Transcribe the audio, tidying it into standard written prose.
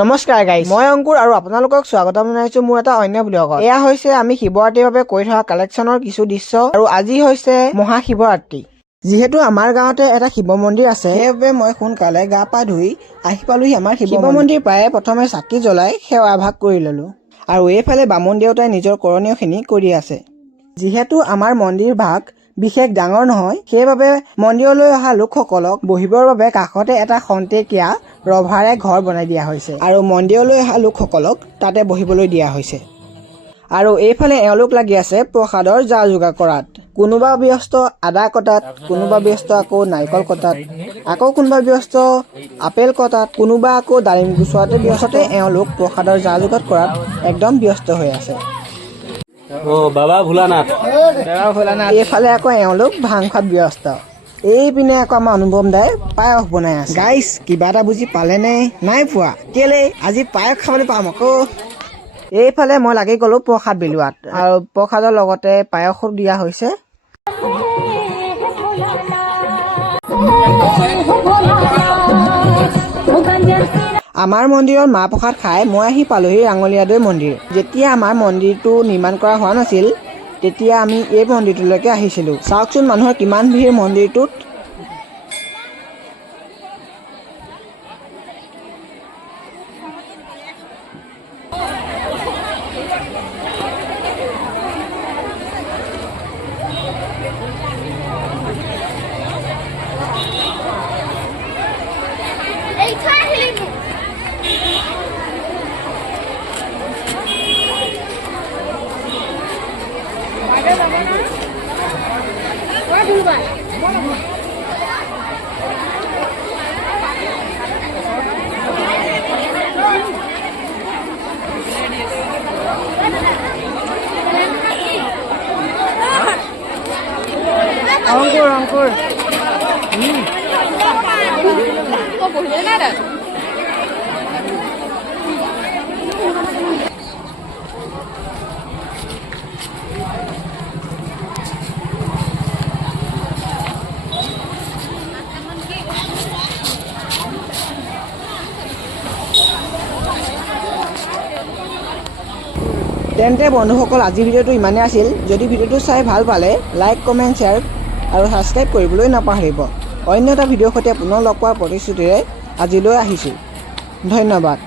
নমস্কাৰ গাইজ, মই অংকুৰ আৰু আপোনালোকক স্বাগতম জনাইছো মোৰ এটা অন্য ব্লগত। এয়া হৈছে আমি শিৱৰাত্ৰিৰ বাবে কৰি থকা কালেকশ্যনৰ কিছু দৃশ্য আৰু আজি হৈছে মহাশিৱৰাত্ৰি। যিহেতু আমাৰ গাঁৱতে এটা শিৱ মন্দিৰ আছে, সেইবাবে মই সোনকালে গা পা ধুই আহি পালোহি আমাৰ শিৱ মন্দিৰ পাই প্ৰথমে চাকি জ্বলাই সেৱা ভাগ কৰি ললো আৰু এইফালে বামুণ দেউতাই নিজৰ কৰণীয়খিনি কৰি আছে। যিহেতু আমাৰ মন্দিৰ ভাগ বিশেষ ডাঙৰ নহয়, সেইবাবে মন্দিৰলৈ অহা লোকসকলক বহিবৰ বাবে কাষতে এটা খন্তেকীয়া ৰভাৰে ঘৰ বনাই দিয়া হৈছে আৰু মন্দিৰলৈ অহা লোকসকলক তাতে বহিবলৈ দিয়া হৈছে। আৰু এইফালে এওঁলোক লাগি আছে প্ৰসাদৰ যা যোগাৰ কৰাত। কোনোবা ব্যস্ত আদা কটাত, কোনোবা ব্যস্ত আকৌ নাৰিকল কটাত, আকৌ কোনোবা ব্যস্ত আপেল কটাত, কোনোবা আকৌ ডালিম গুচোৱাতে ব্যস্ততে এওঁলোক প্ৰসাদৰ যা যোগাৰ কৰাত একদম ব্যস্ত হৈ আছে। বাবা ভোলানাথ। এইফালে আকৌ এওঁলোক ভাং খোৱাত ব্যস্ত। এইপিনে আকৌ আমাৰ অনুপম দাই পায়স বনাই আছে। গাইজ, কিবা এটা বুজি পালেনে? নাই পোৱা? কেলে আজি পায়স খাবলৈ পাম আকৌ। এইফালে মই লাগি গলো প্ৰসাদ বিলোৱাত আৰু প্ৰসাদৰ লগতে পায়সো দিয়া হৈছে। আমাৰ মন্দিৰত মাহ প্ৰসাদ খাই মই আহি পালোহি ৰাঙলীয়াদৈ মন্দিৰ। যেতিয়া আমাৰ মন্দিৰটো নিৰ্মাণ কৰা হোৱা নাছিল, তেতিয়া আমি এই মন্দিৰটোলৈকে আহিছিলো। চাওকচোন মানুহৰ কিমান ভিৰ মন্দিৰটোত। অংকুৰ তেন্তে বন্ধুসকল, আজিৰ ভিডিঅ'টো ইমানেই আছিল। যদি ভিডিঅ'টো চাই ভাল পালে লাইক, কমেণ্ট, শ্বেয়াৰ আৰু ছাবস্ক্ৰাইব কৰিবলৈ নাপাহৰিব। অন্য এটা ভিডিঅ'ৰ সৈতে পুনৰ লগ পোৱাৰ প্ৰতিশ্ৰুতিৰে আজিলৈ আহিছোঁ। ধন্যবাদ।